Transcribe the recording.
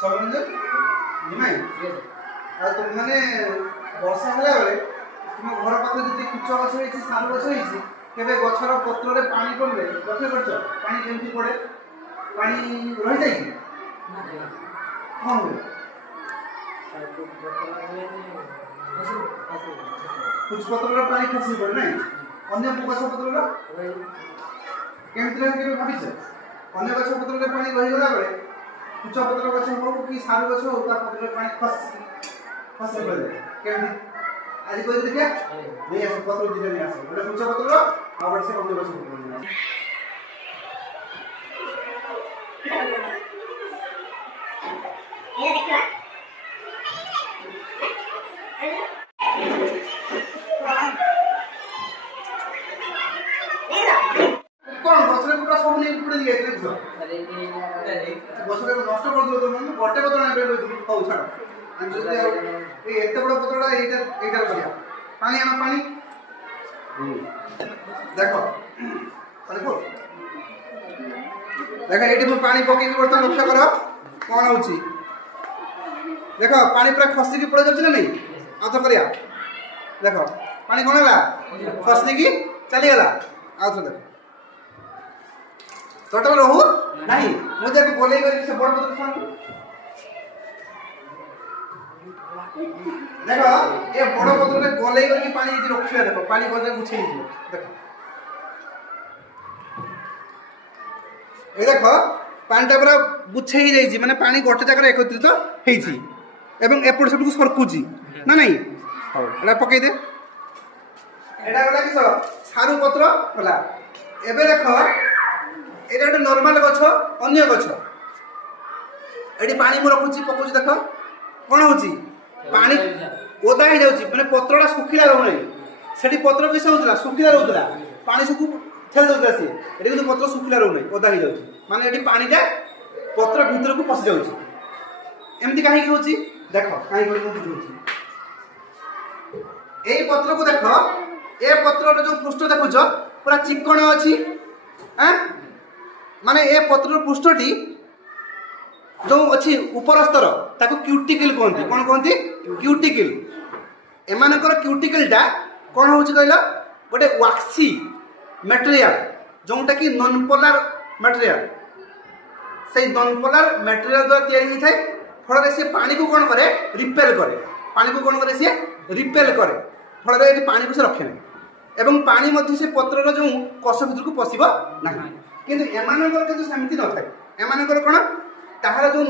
सबरंजन निमाई आ तुम माने वर्षा होला बेले तुम घर पाखे जति कुच गछ होइछि सारू गछ होइछि केबे गछर पत्र रे पानी पड़ले लक्ष्य करछ पानी केमती पड़े पानी रहि जाय कि हां कुछ पत्र रे पानी खसी पड़े नहीं अन्य गछ पत्र रे केमती रे केबे भाबिछ अन्य गछ पत्र रे पानी रहि गला बेले कुछ पत्र गछ हो कि सारू गछ हो ता पत्र रे पानी खसी पड़े केमती आज कोई देखिए नहीं ऐसे पत्र दिले नहीं आसे बोले कुछ पत्र आ वर्ष से अन्य गछ पत्र नहीं ये देखो कौन गछरे पूरा सब नहीं पुड़े दिए थे गछरे नष्ट कर दिलो तुम गोटे पत्र नहीं बेलो हौ छाड़ हम जदी ए एते बड़ पत्रडा एटा करिया पानी आना पानी देखो पानी को देखो एटी मु पानी पके बर्तन लक्ष्य करो कोन होची देखो पानी पूरा खसी की पड़ जाउछ ना नहीं आ तो करिया देखो पानी कोन हला खसी की चली गला आ तो देखो टोटल रहू नहीं मुझे भी बोले गई से बड़ पत्र सुन देखो ये बड़ पत्र रे गोले गई पानी इति रखिया देखो पानी गजे गुछे दियो देखो ए देखो पानीटा पूरा गुछे ही जाई माने पानी गोटे जगह एकत्रित हेछि एवं एपट सब को सरकुची ना नहीं हो एटा पकई दे एटा गला कि सारू पत्र होला एबे देखो एटा एक नॉर्मल गछ अन्य गछ एडी पानी मु रखुची पकोची देखो कोन होची पानी ओदा हे जाउची माने पत्रडा सुखिला रहउ नै सेठी पत्र किस होतला सुखिला रहउतला पानी सुकु थेल दउतला से एडी কিন্তু पत्र सुखिला रहउ नै ओदा हे जाउची माने एडी पानीटा पत्र भीतर को पसि जाउची एमती काहे कि होची देखो काहे कि होची एई पत्र को देखो ए पत्र रो जो पृष्ठ देखुछ पूरा चिकण अछि हैं माने ए पत्र पृष्ठटी जो अच्छी उपरस्तर ताको क्यूटिकल कहती कौन कहती क्यूटिकल एमानकर क्यूटिकलटा कौन होची कहला गोटे वाक्सी मटेरियल जोटा कि नॉन पोलर मटेरियल से नॉन पोलर मटेरियल द्वारा तैयारी होई थाए फल से पानी को कौन करे रिपेल करे पानी को कौन करे से रिपेल करे फल पानी को से रखे नहीं एवं पानी मध्य से पत्रर जो कष भीतर को पशिब ना किंतु एमानकर किंतु सेमती न थाए एमानकर कौन ताहार जो